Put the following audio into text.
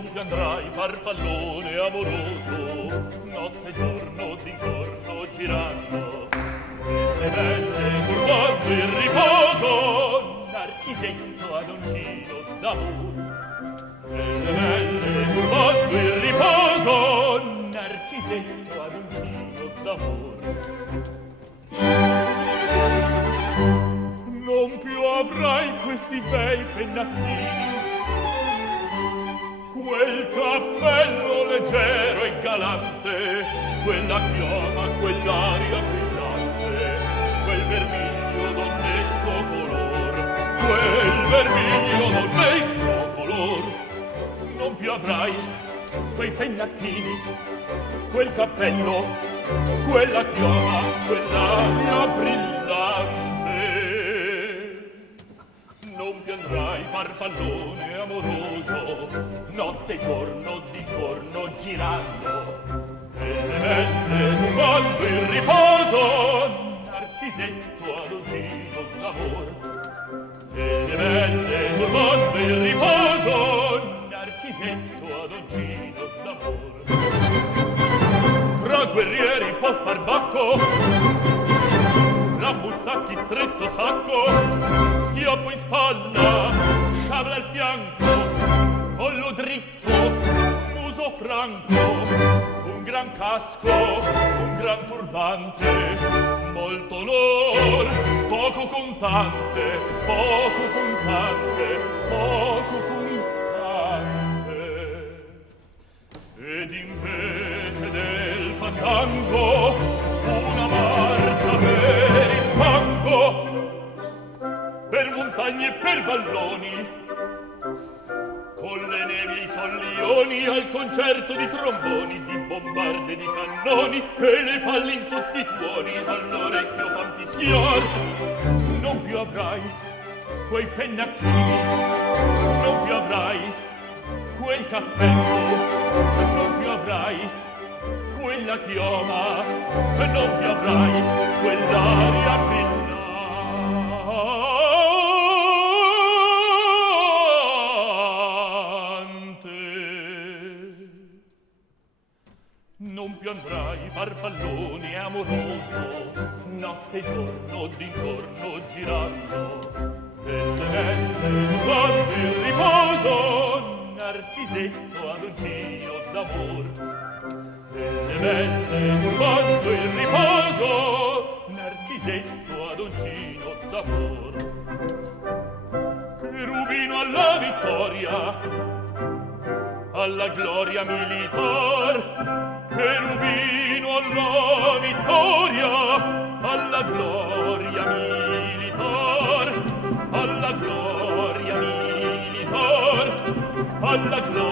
non piangrai farfallone amoroso, notte e giorno d'intorno girando, e le belle turbando il riposo, Narcisetto adoncino d'amore. E le belle turbando il riposo, Narcisetto adoncino d'amore. Non più avrai questi bei pennacchini, quel cappello leggero e galante, quella chioma, quell'aria brillante, quel vermiglio donnesco color, quel vermiglio donnesco color. Non più avrai quei pennacchini, quel cappello, quella chioma, quell'aria brillante. Non piangrai farfallone amoroso, notte e giorno di corno girando, e le belle turbando il riposo, Narcisetto adoncino d'amor. E le belle turbando il riposo, Narcisetto adoncino d'amor. Tra guerrieri può far bacco, tra mustacchi stretto sacco, schioppo in spalla, sciabra al fianco, collo dritto, muso franco, un gran casco, un gran turbante, molto onor, poco contante, poco contante, poco contante. Ed invece del fandango una marcia per il fango, per montagne e per valloni, con le nevi e i sollioni, al concerto di tromboni, di bombarde, di cannoni, e le palle in tutti i tuoni all'orecchio fan fischiar. Non più avrai quei pennacchini, non più avrai quel cappello, non più avrai quella chioma, non più avrai quell'aria brillante. Non più andrai farfallone amoroso, notte e giorno d'intorno girando, e le belle quando il riposo, Narcisetto adoncino d'amor. E le belle quando il riposo, Narcisetto adoncino d'amor. Cherubino alla vittoria, alla gloria militar, cherubino alla vittoria, alla gloria militar, alla gloria militar, alla gloria